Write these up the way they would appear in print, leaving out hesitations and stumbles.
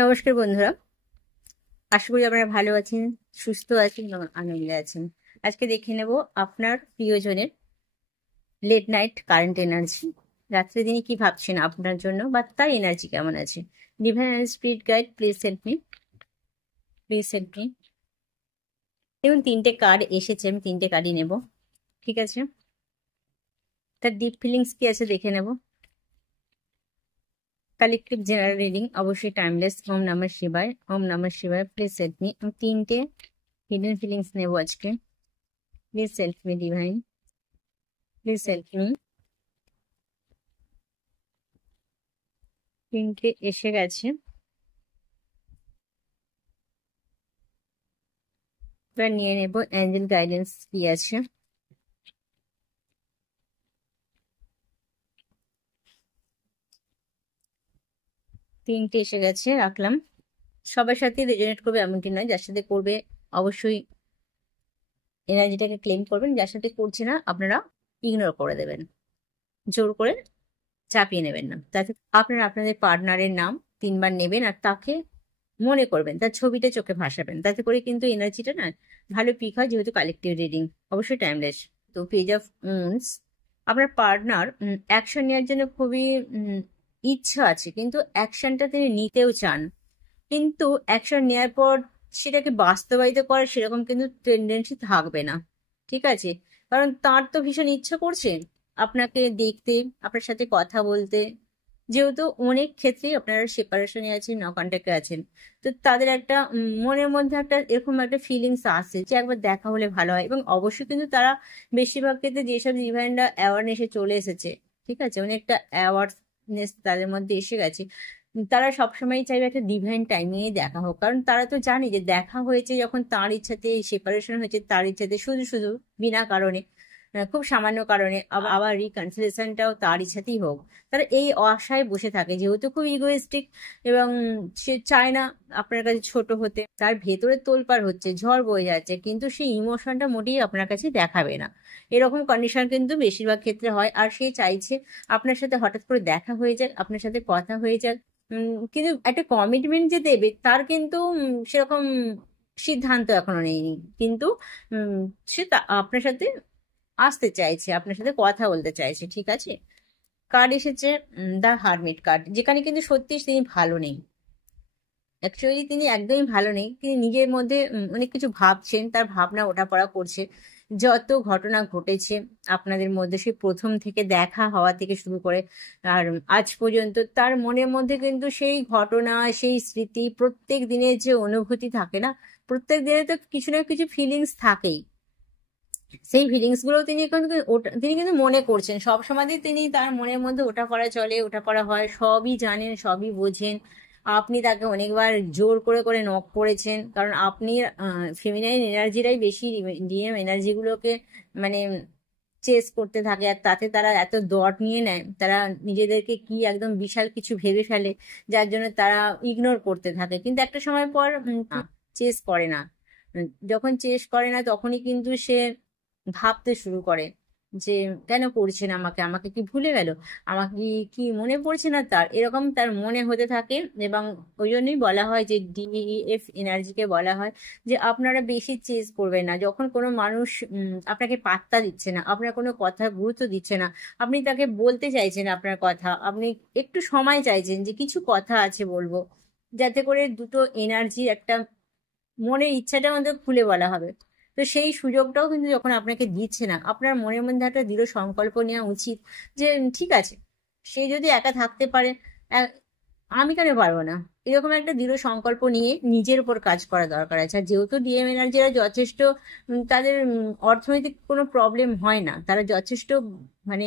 নমস্কার বন্ধুরা, আশা করি আপনারা ভালো আছেন, সুস্থ আছেন এবং আনন্দে আছেন। আজকে দেখে নেব আপনার প্রিয়জনের লেট নাইট কারেন্ট এনার্জি। রাত্রে দিনে কি ভাবছেন আপনার জন্য, বা তার এনার্জি কেমন আছে। Divine spirit guide, please help me, please help me. দেখুন, তিনটে কার্ড এসেছে, আমি তিনটে কার্ডই নেব। ঠিক আছে, তার ডিপ ফিলিংস কি আছে দেখে নেব। কালেকটিভ জেনারেল রিডিং, অবশ্যই টাইমলেস। ওম নমঃ শিবায়, ওম নমঃ শিবায়, প্লিজ হেল্প মি। আমি তিনটে হিডেন ফিলিংস নেব আজকে। Please help me divine, please help me. তিনটে এসে গেছে, এবার নিয়ে নেব অ্যাঞ্জেল গাইডেন্স কি আছে। তিনটে এসে গেছে, রাখলাম। সবার সাথে রেজোনেট করবে এমনটি নয়, যার সাথে করবে অবশ্যই এনার্জিটাকে ক্লেম করবেন, যার সাথে করছে না আপনারা ইগনোর করে দেবেন, জোর করে চাপিয়ে নেবেন না। তাতে আপনারা আপনাদের পার্টনারের নাম 3বার নেবেন আর তাকে মনে করবেন, তার ছবিটা চোখে ভাসাবেন, তাতে করে কিন্তু এনার্জিটা না ভালো পিক হয়, যেহেতু কালেকটিভ রিডিং, অবশ্যই টাইমলেস। তো পেজ অফ মুনস, আপনার পার্টনার অ্যাকশন নেওয়ার জন্য খুবই ইচ্ছা আছে, কিন্তু অ্যাকশনটা তিনি নিতেও চান, কিন্তু অ্যাকশন নেওয়ার পর সেটাকে বাস্তবায়িত করার সেরকম কিন্তু টেন্ডেন্সি থাকবে না। ঠিক আছে, কারণ তার তো ভীষণ ইচ্ছা করছে আপনাকে দেখতে, আপনার সাথে কথা বলতে, যেহেতু অনেক ক্ষেত্রেই আপনারা সেপারেশনে আছেন, ন কন্ট্যাক্টে আছেন। তো তাদের একটা মনের মধ্যে একটা এরকম একটা ফিলিংস আসছে যে একবার দেখা হলে ভালো হয়, এবং অবশ্যই কিন্তু তারা বেশিরভাগ ক্ষেত্রে যেসব ডিভাইনরা অ্যাওয়ারনেসে চলে এসেছে, ঠিক আছে, অনেকটা অ্যাওয়ারনেস তাদের মধ্যে এসে গেছে, তারা সবসময় চাইবে একটা ডিভাইন টাইমিং এ দেখা হোক, কারণ তারা তো জানে যে দেখা হয়েছে যখন, তার ইচ্ছাতে সেপারেশন হয়েছে, তার ইচ্ছাতে, শুধু শুধু বিনা কারণে, খুব সামান্য কারণে, আবার রিকনসিলেশনটাও তার ইচ্ছাতেই হোক, তারা এই আশায় বসে থাকে, যেহেতু খুব ইগোয়েস্টিক এবং সে চায় না আপনার কাছে ছোট হতে, তার ভেতরে তোলপাড় হচ্ছে, ঝড় বয়ে যাচ্ছে, কিন্তু সেই ইমোশনটা মোটেই আপনার কাছে দেখাবে না। এরকম কন্ডিশন কিন্তু বেশিরভাগ ক্ষেত্রে হয়, আর সে চাইছে আপনার সাথে হঠাৎ করে দেখা হয়ে যাক, আপনার সাথে কথা হয়ে যাক, কিন্তু একটা কমিটমেন্ট যে দেবে তার কিন্তু সেরকম সিদ্ধান্ত এখনো নেয়নি, কিন্তু সে আপনার সাথে আসতে চাইছে, আপনার সাথে কথা বলতে চাইছে। ঠিক আছে, কার্ড এসেছে দ্য হারমিট কার্ড, যেখানে কিন্তু সত্যি তিনি ভালো নেই। অ্যাকচুয়ালি তিনি একদমই ভালো নেই, তিনি নিজের মধ্যে অনেক কিছু ভাবছেন, তার ভাবনা ওঠাপড়া করছে। যত ঘটনা ঘটেছে আপনাদের মধ্যে, সেই প্রথম থেকে দেখা হওয়া থেকে শুরু করে আর আজ পর্যন্ত, তার মনের মধ্যে কিন্তু সেই ঘটনা, সেই স্মৃতি, প্রত্যেক দিনের যে অনুভূতি থাকে না, প্রত্যেক দিনে তো কিছু না কিছু ফিলিংস থাকেই। সেই ফিলিংস গুলো তিনি কিন্তু মনে করছেন সব সময়, তিনি তার মনের মধ্যে ওঠা পড়া চলে, ওঠা পড়া হয়, সবই জানেন, সবই বোঝেন। আপনি তাকে অনেকবার জোর করে করে নক করেছেন, কারণ আপনি ফেমিনাইন এনার্জিটাই বেশি ডিএম এনার্জি গুলোকে মানে চেস করতে থাকে, আর তাতে তারা এত দট নিয়ে নেয়, তারা নিজেদেরকে কি একদম বিশাল কিছু ভেবে ফেলে, যার জন্য তারা ইগনোর করতে থাকে, কিন্তু একটা সময় পর চেস করে না। যখন চেস করে না তখনই কিন্তু সে ভাবতে শুরু করে যে কেন করছে না আমাকে, আমাকে কি ভুলে গেল, আমাকে কি মনে পড়ছে না তার, এরকম তার মনে হতে থাকে। এবং ওই জন্যই বলা হয় যে ডিইএফ এনার্জিকে বলা হয় যে আপনারা বেশি চেস করবেন না, যখন কোনো মানুষ আপনাকে পাত্তা দিচ্ছে না, আপনার কোনো কথা গুরুত্ব দিচ্ছে না, আপনি তাকে বলতে চাইছেন আপনার কথা, আপনি একটু সময় চাইছেন যে কিছু কথা আছে বলবো, যাতে করে দুটো এনার্জি একটা মনের ইচ্ছাটা আমাদের খুলে বলা হবে। তো সেই সুযোগটাও কিন্তু যখন আপনাকে দিচ্ছে না, আপনার মনের মধ্যে একটা দৃঢ় সংকল্প নেওয়া উচিত যে ঠিক আছে, সে যদি একা থাকতে পারে, আমি কেন পারবো না, এরকম একটা দৃঢ় সংকল্প নিয়ে নিজের উপর কাজ করা দরকার আছে। আর যেহেতু ডিএম এনার্জিরা যথেষ্ট তাদের অর্থনৈতিক কোনো প্রবলেম হয় না, তারা যথেষ্ট মানে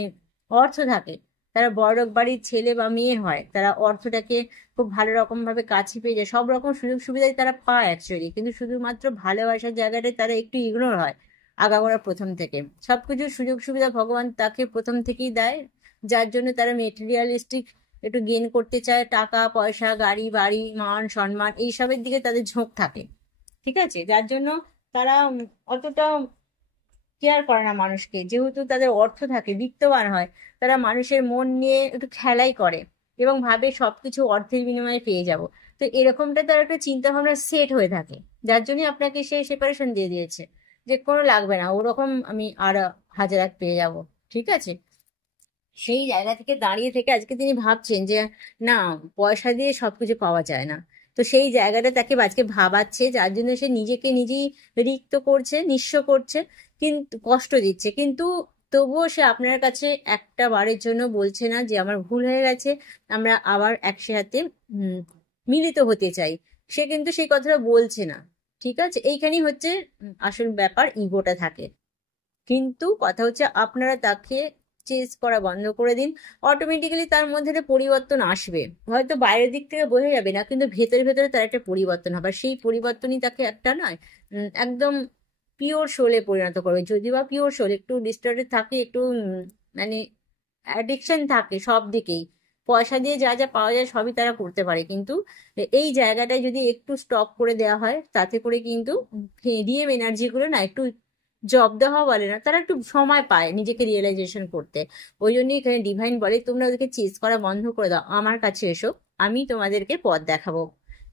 অর্থ থাকে, তারা বড়লোক বাড়ির ছেলে বা মেয়ে হয়, তারা অর্থটাকে খুব ভালো রকম ভাবে কাছে পেয়ে যায়, সব রকম সুযোগ সুবিধাই তারা পায় অ্যাকচুয়ালি, কিন্তু শুধুমাত্র ভালোবাসার জায়গাটায় তারা একটু ইগনোর হয় আগাগোড়া প্রথম থেকে। সবকিছু সুযোগ সুবিধা ভগবান তাকে প্রথম থেকেই দেয়, যার জন্য তারা মেটেরিয়ালিস্টিক একটু গেইন করতে চায়, টাকা পয়সা, গাড়ি বাড়ি, মান সম্মান, এইসবের দিকে তাদের ঝোঁক থাকে। ঠিক আছে, যার জন্য তারা অতটা কেয়ার করে না মানুষকে, যেহেতু তাদের অর্থ থাকে, বিত্তবান হয়, তারা মানুষের মন নিয়ে একটু খেলাই করে এবং ভাবে সবকিছু অর্থের বিনিময়ে পেয়ে যাব। তো এরকমটা তার একটা চিন্তা ভাবনা সেট হয়ে থাকে, যার জন্য আপনাকে সে সেপারেশন দিয়ে দিয়েছে, যে কোনো লাগবে না ওরকম, আমি আর হাজার এক পেয়ে যাব। ঠিক আছে, সেই জায়গা থেকে দাঁড়িয়ে থেকে আজকে তিনি ভাবছেন যে না, পয়সা দিয়ে সবকিছু পাওয়া যায় না। তো সেই জায়গাটা তাকে আজকে ভাবাচ্ছে, যার জন্য সে নিজেকে নিজেই রিক্ত করছে, নিঃস্ব করছে, কিন্তু কষ্ট দিচ্ছে। কিন্তু তবুও সে আপনার কাছে একটা বারের জন্য বলছে না যে আমার ভুল হয়ে গেছে, আমরা আবার একসাথে উম, মিলিত হতে চাই। সে কিন্তু সেই কথাটা বলছে না। ঠিক আছে, এইখানেই হচ্ছে আসল ব্যাপার, ইগোটা থাকে। কিন্তু কথা হচ্ছে আপনারা তাকে চেস করা বন্ধ করে দিন, অটোমেটিক্যালি তার মধ্যে একটা পরিবর্তন আসবে। হয়তো বাইরের দিক থেকে বোঝা যাবে না, কিন্তু ভেতরে ভেতরে তার একটা পরিবর্তন হবে। আর সেই পরিবর্তনই তাকে একটা নয়, একদম পিওর সোলে পরিণত করবে। যদি বা পিওর সোল একটু ডিস্টার্টেড থাকে, একটু মানে অ্যাডিকশন থাকে সব দিকেই, পয়সা দিয়ে যা যা পাওয়া যায় সবই তারা করতে পারে, কিন্তু এই জায়গাটায় যদি একটু স্টপ করে দেওয়া হয়, তাতে করে কিন্তু ডিএম এনার্জি গুলো না একটু জব্দ হওয়া বলে না, তারা একটু সময় পায় নিজেকে রিয়েলাইজেশন করতে। ওই জন্যই এখানে ডিভাইন বলে তোমরা ওদেরকে চেস করা বন্ধ করে দাও, আমার কাছে এসো, আমি তোমাদেরকে পথ দেখাবো।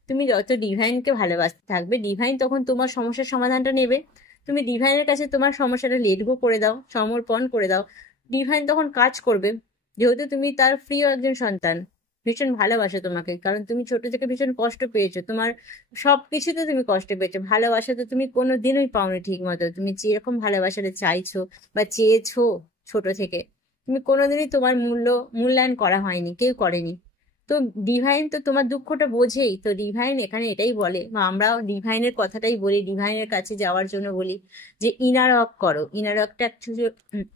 তুমি যত ডিভাইনকে ভালোবাসতে থাকবে, ডিভাইন তখন তোমার সমস্যার সমাধানটা নেবে। তুমি ডিভাইনের কাছে তোমার সমস্যাটা লেট গো করে দাও, সমর্পণ করে দাও, ডিভাইন তখন কাজ করবে। যেহেতু তুমি তার প্রিয় একজন সন্তান, ভীষণ ভালোবাসে তোমাকে, কারণ তুমি ছোট থেকে ভীষণ কষ্ট পেয়েছো, তোমার সবকিছুতে তুমি কষ্ট পেয়েছো, ভালোবাসা তো তুমি কোনো দিনই পাওনি ঠিক মতো। তুমি যেরকম ভালোবাসাটা চাইছো বা চেয়েছো ছোট থেকে, তুমি কোনোদিনই তোমার মূল্যায়ন করা হয়নি, কেউ করেনি। তো ডিভাইন তো তোমার দুঃখটা বোঝেই। তো ডিভাইন এখানে এটাই বলে, বা আমরা ডিভাইনের কথাটাই বলি, ডিভাইনের কাছে যাওয়ার জন্য বলি যে ইনার ওয়ার্ক করো। ইনার ওয়ার্কটা অ্যাকচুয়ালি,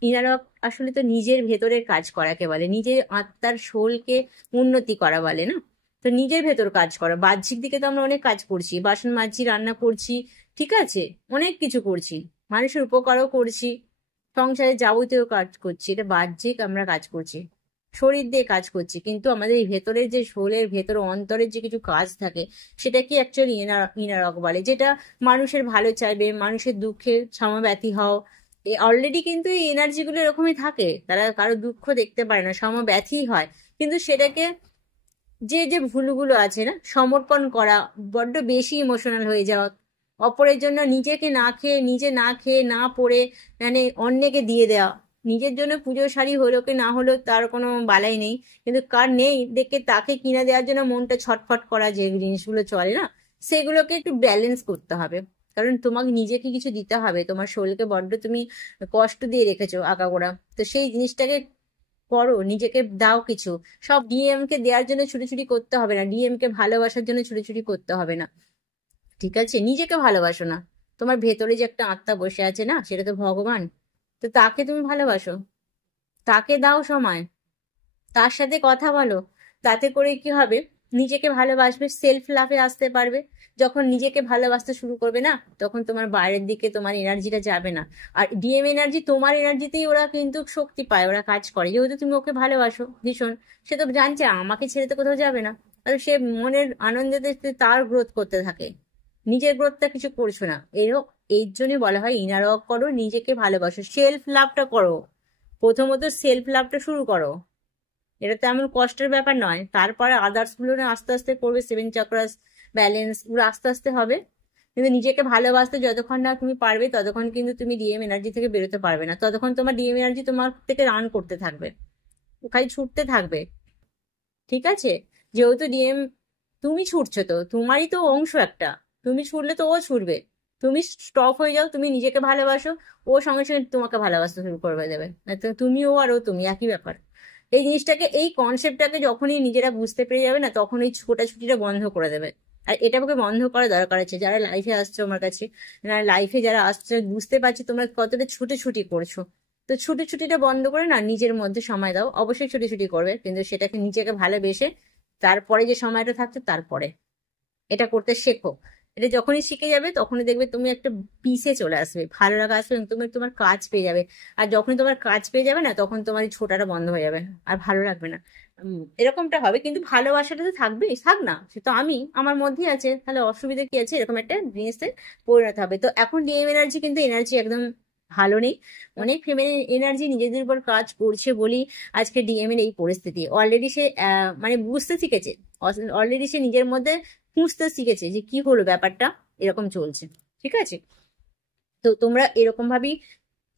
ইনার ওয়ার্ক আসলে তো নিজের ভেতরের কাজ করাকে বলে, নিজের আত্মার সোলকে উন্নতি করা বলে না। তো নিজের ভেতর কাজ করো। বাহ্যিক দিকে তো আমরা অনেক কাজ করছি, বাসন মাজছি, রান্না করছি, ঠিক আছে, অনেক কিছু করছি, মানুষের উপকারও করছি, সংসারে যাবতীয় কাজ করছি, এটা বাহ্যিক আমরা কাজ করছি, শরীর দিয়ে কাজ করছি। কিন্তু আমাদের এই ভেতরের যে শোলের ভেতরে অন্তরের যে কিছু কাজ থাকে, সেটা কি অ্যাকচুয়ালি ইনারক বলে, যেটা মানুষের ভালো চাইবে, মানুষের দুঃখে সমব্যথী হও। অলরেডি কিন্তু এই এনার্জি গুলো এরকমই থাকে, তারা কারো দুঃখ দেখতে পারে না, সমব্যথী হয়। কিন্তু সেটাকে যে যে ভুলগুলো আছে না, সমর্পণ করা, বড্ড বেশি ইমোশনাল হয়ে যাওয়া, অপরের জন্য নিজেকে না খেয়ে, নিজে না খেয়ে না পড়ে, মানে অন্যকে দিয়ে দেওয়া। নিজের জন্য পুজো শাড়ি হলো কি না হলো তার কোনো বালাই নেই, কিন্তু কার নেই দেখে তাকে কিনে দেওয়ার জন্য মনটা ছটফট করা, যে জিনিসগুলো চলে না, সেগুলোকে একটু ব্যালেন্স করতে হবে। কারণ তোমাকে নিজেকে কিছু দিতে হবে, তোমার শরীরকে বড্ড তুমি কষ্ট দিয়ে রেখেছো আগাগোড়া। তো সেই জিনিসটাকে করো, নিজেকে দাও কিছু। সব ডিএম কে দেওয়ার জন্য ছুটোছুটি করতে হবে না, ডিএম কে ভালোবাসার জন্য ছুটোছুটি করতে হবে না। ঠিক আছে, নিজেকে ভালোবাসো না, তোমার ভেতরে যে একটা আত্মা বসে আছে না, সেটা তো ভগবান। তো তাকে তুমি ভালোবাসো, তাকে দাও সময়, তার সাথে কথা বলো। তাতে করে কি হবে, নিজেকে ভালোবাসবে, সেলফ লাভে আসতে পারবে। যখন নিজেকে ভালোবাসতে শুরু করবে না, তখন তোমার বাইরের দিকে তোমার এনার্জিটা যাবে না। আর ডিএম এনার্জি তোমার এনার্জিতেই ওরা কিন্তু শক্তি পায়, ওরা কাজ করে, যেহেতু তুমি ওকে ভালোবাসো ভীষণ। সে তো জানছে আমাকে ছেড়ে তো কোথাও যাবে না। আর সে মনের আনন্দে তার গ্রোথ করতে থাকে, নিজের গ্রোথটা কিছু করছো না। এই জন্যই বলা হয় ইনার ওয়ার্ক করো, নিজেকে ভালোবাসো, সেলফ লাভটা করো। প্রথমত সেলফ লাভটা শুরু করো, এটা তেমন কষ্টের ব্যাপার নয়। তারপরে আদার্স গুলো না আস্তে আস্তে করবে, সেভেন চক্রাস, ব্যালেন্স গুলো আস্তে আস্তে হবে। কিন্তু নিজেকে ভালোবাসতে যতক্ষণ না তুমি পারবে, ততক্ষণ কিন্তু তুমি ডিএম এনার্জি থেকে বেরোতে পারবে না। ততক্ষণ তোমার ডিএম এনার্জি তোমার থেকে রান করতে থাকবে, খালি ছুটতে থাকবে। ঠিক আছে, যেহেতু ডিএম, তুমি ছুটছো তো তোমারই তো অংশ একটা, তুমি ছুটলে তো ও ছুটবে। তুমি স্টপ হয়ে যাও, তুমি নিজেকে ভালোবাসো, ও সঙ্গে সঙ্গে তোমাকে ভালোবাসতে শুরু করবে দেবে। তো তুমি ও আর ও তুমি একই ব্যাপার। এই জিনিসটাকে, এই কনসেপ্টটাকে যখনই নিজেরা বুঝতে পেরে যাবে না, তখন এই ছোটাছুটিটা বন্ধ করে দেবে। আর এটা আমাকে বন্ধ করা দরকার আছে। যারা লাইফে আসছো আমার কাছে, লাইফে যারা আসছো, বুঝতে পারছি তোমরা কতটা ছুটোছুটি করছো। তো ছুটিটা বন্ধ করে না, নিজের মধ্যে সময় দাও। অবশ্যই ছুটি করবে, কিন্তু সেটাকে নিজেকে ভালোবেসে, তারপরে যে সময়টা থাকছে তারপরে এটা করতে শেখো। এটা যখনই শিখে যাবে, তখনই দেখবে তুমি একটা পিসে চলে আসবে, ভালো লাগা আসবে, এবং তুমি তোমার কাজ পেয়ে যাবে। আর যখনই তোমার কাজ পেয়ে যাবে না, তখন তোমার এই ছোটাটা বন্ধ হয়ে যাবে, আর ভালো লাগবে না। এরকমটা হবে। কিন্তু ভালোবাসাটা তো থাকবেই, থাক না, সে তো আমি আমার মধ্যেই আছে, তাহলে অসুবিধা কি আছে, এরকম একটা জিনিসে পরিণত হবে। তো এখন ডিএম এনার্জি কিন্তু এনার্জি একদম ভালো নেই। অনেক ফেমিনিন এনার্জি নিজেদের উপর কাজ করছে বলি আজকে ডিএম এর এই পরিস্থিতি। অলরেডি সে মানে বুঝতে শিখেছে, অলরেডি সে নিজের মধ্যে খুঁজতে শিখেছে যে কি হলো ব্যাপারটা, এরকম চলছে। ঠিক আছে, তো তোমরা এরকম ভাবেই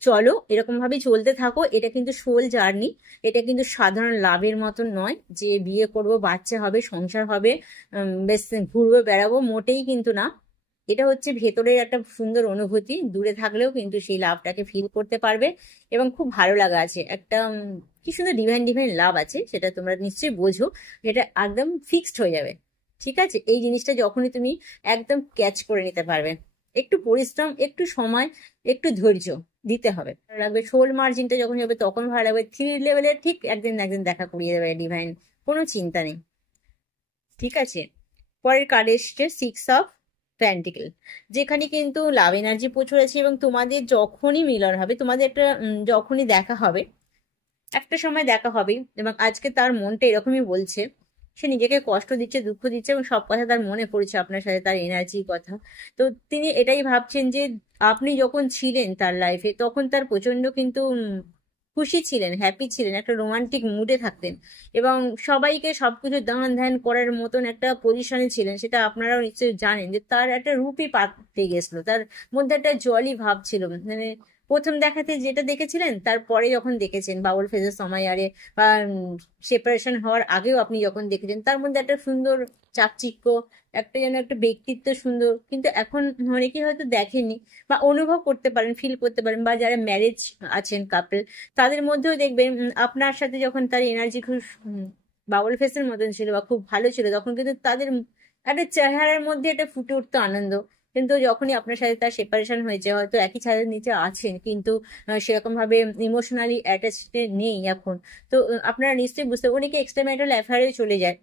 চলো, এরকম ভাবে চলতে থাকো। এটা কিন্তু সোল জার্নি, এটা কিন্তু সাধারণ লাভের মতন নয় যে বিয়ে করব, বাচ্চা হবে, সংসার হবে, বেশ ঘুরবো বেড়াবো, মোটেই কিন্তু না। এটা হচ্ছে ভেতরের একটা সুন্দর অনুভূতি, দূরে থাকলেও কিন্তু সেই লাভটাকে ফিল করতে পারবে এবং খুব ভালো লাগা আছে একটা। কি সুন্দর ডিভাইন ডিভাইন লাভ আছে, সেটা তোমরা নিশ্চয়ই বোঝো, যেটা একদম ফিক্সড হয়ে যাবে। ঠিক আছে, এই জিনিসটা যখনই তুমি একদম ক্যাচ করে নিতে পারবে, একটু পরিশ্রম, একটু সময়, একটু ধৈর্য দিতে হবে, ভালো লাগবে। সোল মার্জিনটা যখন হবে তখন ভালো লাগবে। 3 লেভেলের ঠিক একদিন না একদিন দেখা করিয়ে দেবে ডিভাইন, কোনো চিন্তা নেই। ঠিক আছে, পরের কার্ড এসছে 6 অফ পেন্টিকেল, যেখানে কিন্তু লাভ এনার্জি প্রচুর আছে এবং তোমাদের যখনই মিলন হবে, তোমাদের একটা যখনই দেখা হবে, একটা সময় দেখা হবে, এবং আজকে তার মনটা এরকমই বলছে, সে নিজেকে কষ্ট দিচ্ছে, দুঃখ দিচ্ছে এবং সব কথা তার মনে পড়ছে আপনার সাথে, তার এনার্জির কথা। তো তিনি এটাই ভাবছেন যে আপনি যখন ছিলেন তার লাইফে, তখন তার প্রচন্ড কিন্তু খুশি ছিলেন, হ্যাপি ছিলেন, একটা রোমান্টিক মুডে থাকতেন এবং সবাইকে সবকিছু দান ধ্যান করার মতন একটা পজিশনে ছিলেন। সেটা আপনারাও নিশ্চয়ই জানেন যে তার একটা রূপই পাল্টে গেছিল, তার মধ্যে একটা জলই ভাব ছিল। মানে প্রথম দেখাতে যেটা দেখেছিলেন, তারপরে যখন দেখেছেন বাউল ফেজের সময় আরে বা সেপারেশন হওয়ার আগেও আপনি যখন দেখেছেন, তার মধ্যে একটা সুন্দর চাকচিক্য, একটা যেন একটা ব্যক্তিত্ব সুন্দর। কিন্তু এখন অনেকেই হয়তো দেখেনি বা অনুভব করতে পারেন, ফিল করতে পারেন, বা যারা ম্যারেজ আছেন কাপল, তাদের মধ্যেও দেখবেন আপনার সাথে যখন তার এনার্জি খুব বাউল ফেসের মতন ছিল বা খুব ভালো ছিল, তখন কিন্তু তাদের একটা চেহারার মধ্যে একটা ফুটে উঠতো আনন্দ। কিন্তু যখনই আপনার সাথে তার সেপারেশন হয়েছে, হয়তো একই ছাদের নিচে আছেন কিন্তু সেরকম ভাবে ইমোশনালি অ্যাটাচড নেই এখন। তো আপনারা নিশ্চয়ই বুঝতে, অনেকে এক্সট্রা ম্যারিটাল অ্যাফেয়ারে চলে যায়,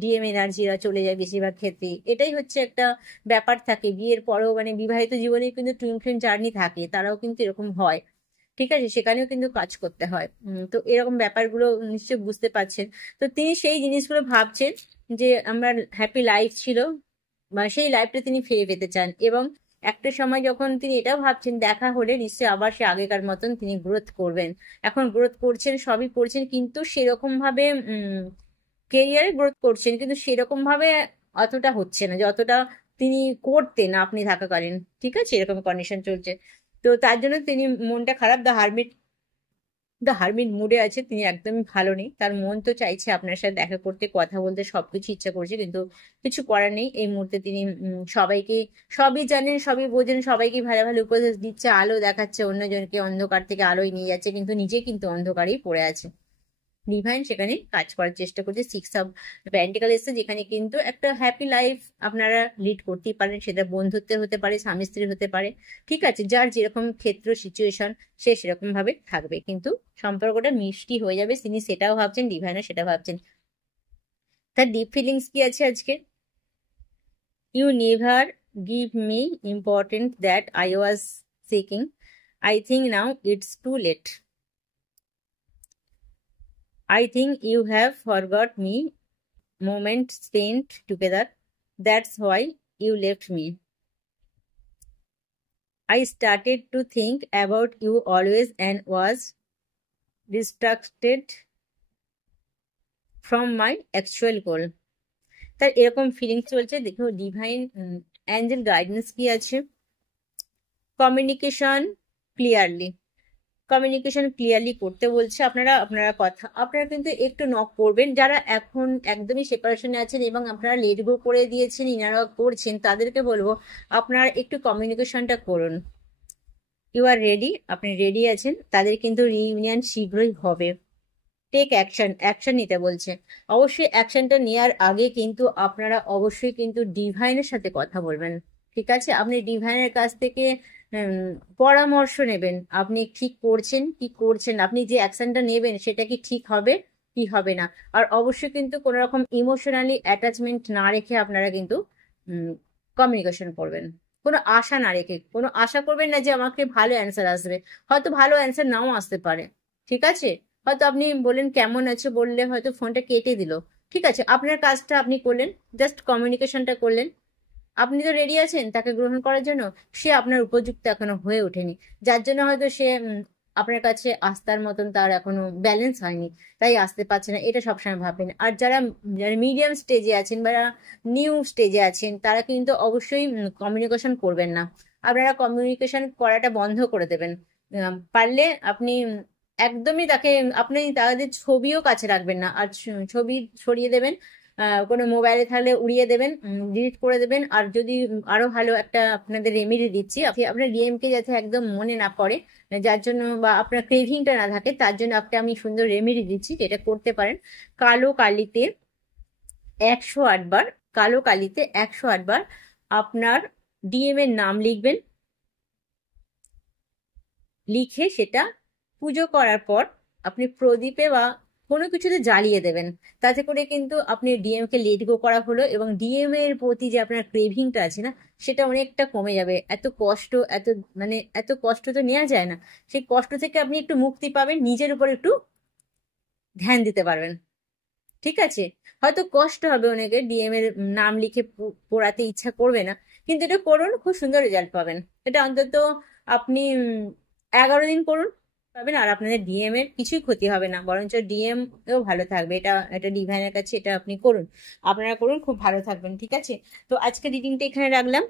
ডিএম এনার্জিরা চলে যায় বেশিরভাগ ক্ষেত্রে। এটাই হচ্ছে একটা ব্যাপার থাকে বিয়ের পরেও, মানে বিবাহিত জীবনে কিন্তু টুইন ফ্লেম জার্নি থাকে, তারাও কিন্তু এরকম হয়। ঠিক আছে, সেখানেও কিন্তু কাজ করতে হয়। তো এরকম ব্যাপারগুলো নিশ্চয়ই বুঝতে পারছেন। তো তিনি সেই জিনিসগুলো ভাবছেন যে আমার হ্যাপি লাইফ ছিল, বা সেই লাইফটা তিনি ফিরে পেতে চান। এবং একটা সময় যখন তিনি এটাও ভাবছেন দেখা হলে নিশ্চয়ই আবার সে আগেকার মতন তিনি গ্রোথ করবেন। এখন গ্রোথ করছেন, সবই করছেন, কিন্তু সেরকম ভাবে কেরিয়ারে গ্রোথ করছেন, কিন্তু সেরকম ভাবে অতটা হচ্ছে না যতটা তিনি করতেন আপনি থাকাকালীন। ঠিক আছে, এরকম কন্ডিশন চলছে। তো তার জন্য তিনি মনটা খারাপ, দ্য হারমিট মুডে আছে, তিনি একদমই ভালো নেই। তার মন তো চাইছে আপনার সাথে দেখা করতে, কথা বলতে, সবকিছু ইচ্ছা করছে, কিন্তু কিছু করার নেই এই মুহূর্তে। তিনি সবাইকে সবই জানেন, সবই বোঝেন, সবাইকে ভালো ভালো উপদেশ দিচ্ছে, আলো দেখাচ্ছে, অন্যজনকে অন্ধকার থেকে আলোয় নিয়ে যাচ্ছে, কিন্তু নিজে কিন্তু অন্ধকারেই পড়ে আছে। ডিভাইন সেখানে কাজ করার চেষ্টা করছে। 6 অফ পেন্টিকেল এসছে, যেখানে কিন্তু একটা হ্যাপি লাইফ আপনারা লিড করতেই পারেন, সেটা বন্ধুত্বের হতে পারে, স্বামী স্ত্রীর হতে পারে। ঠিক আছে, যার যেরকম ক্ষেত্র সিচুয়েশন সে সেরকম ভাবে থাকবে, কিন্তু সম্পর্কটা মিষ্টি হয়ে যাবে। তিনি সেটাও ভাবছেন, ডিভাইনও সেটা ভাবছেন। তার ডিপ ফিলিংস কি আছে আজকে? You never give me important that I was seeking, I think now it's too late, I think you have forgot me, moment spent together. That's why you left me. I started to think about you always and was distracted from my actual goal. তার এরকম feelings চলছে। দেখো divine Angel guidance কি আছে? Communication clearly, communication clearly করতে বলছে। আপনারা আপনারা কিন্তু একটু নক করবেন, যারা এখন একদমই সেপারেশনে আছেন এবং আপনারা লেট গো করে দিয়েছেন, ইনারা করছেন, তাদেরকে বলবো আপনারা একটু কমিউনিকেশনটা করুন। ইউ আর রেডি, আপনি রেডি আছেন, তাদের কিন্তু রিইউনিয়ন শীঘ্রই হবে। টেক অ্যাকশন, অ্যাকশন নিতে বলছে। অবশ্যই অ্যাকশনটা নেওয়ার আগে কিন্তু আপনারা অবশ্যই কিন্তু ডিভাইনের সাথে কথা বলবেন। ঠিক আছে, আপনি ডিভাইনের কাছ থেকে পরামর্শ নেবেন, আপনি ঠিক করছেন কি করছেন, আপনি যে অ্যাকশনটা নেবেন সেটা কি ঠিক হবে কি হবে না। আর অবশ্যই কিন্তু কোনো রকম ইমোশনালি অ্যাটাচমেন্ট না রেখে আপনারা কিন্তু কমিউনিকেশন করবেন। কোনো আশা না রেখে, কোনো আশা করবেন না যে আমাকে ভালো অ্যান্সার আসবে, হয়তো ভালো অ্যান্সার নাও আসতে পারে। ঠিক আছে, হয়তো আপনি বললেন কেমন আছে, বললে হয়তো ফোনটা কেটে দিল। ঠিক আছে, আপনার কাজটা আপনি করলেন, জাস্ট কমিউনিকেশনটা করলেন। আপনি তো রেডি আছেন তাকে গ্রহণ করার জন্য, সে আপনার উপযুক্ত এখনো হয়ে ওঠেনি, যার জন্য হয়তো সে আপনার কাছে আস্থার মতন তার এখনো ব্যালেন্স হয়নি, তাই আসতে পারছে না, এটা সবসময় ভাববেন। আর যারা যারা মিডিয়াম স্টেজে আছেন বা নিউ স্টেজে আছেন, তারা কিন্তু অবশ্যই কমিউনিকেশন করবেন না। আপনারা কমিউনিকেশন করাটা বন্ধ করে দেবেন। পারলে আপনি একদমই তাকে, আপনি তাদের ছবিও কাছে রাখবেন না, আর ছবি সরিয়ে দেবেন। কোনো মোবাইলে থাকলে উড়িয়ে দেবেন, ডিলিট করে দেবেন। আর যদি আরো ভালো একটা আপনাদের রেমেডি দিচ্ছি, আপনার ডিএমকে যাতে একদম মনে না পড়ে, যার জন্য বা আপনার ক্রেভিংটা না থাকে, তার জন্য আমি সুন্দর রেমেডি দিচ্ছি, যেটা করতে পারেন। কালো কালিতে 108 বার, কালো কালিতে 108 বার আপনার ডিএম এর নাম লিখবেন। লিখে সেটা পুজো করার পর আপনি প্রদীপে বা কোনো কিছুতে জ্বালিয়ে দেবেন। তাতে করে কিন্তু আপনি ডিএম কে লেট গো করা হলো, এবং ডিএম এর প্রতি যে আপনার ক্রেভিংটা আছে না, সেটা অনেকটা কমে যাবে। এত কষ্ট, এত কষ্ট তো নেওয়া যায় না, সেই কষ্ট থেকে আপনি একটু মুক্তি পাবেন, নিজের উপর একটু ধ্যান দিতে পারবেন। ঠিক আছে? হয়তো কষ্ট হবে, অনেকের ডিএম এর নাম লিখে পড়াতে ইচ্ছা করবে না, কিন্তু এটা করুন, খুব সুন্দর রেজাল্ট পাবেন। এটা অন্তত আপনি 11 দিন করুন, পাবেন। আর আপনাদের ডিএম এর কিছুই ক্ষতি হবে না, বরঞ্চ ডিএম এও ভালো থাকবে। এটা এটা ডিভাইনের কাছে এটা আপনি করুন, আপনারা করুন, খুব ভালো থাকবেন। ঠিক আছে? তো আজকে রিডিংটা এখানে রাখলাম।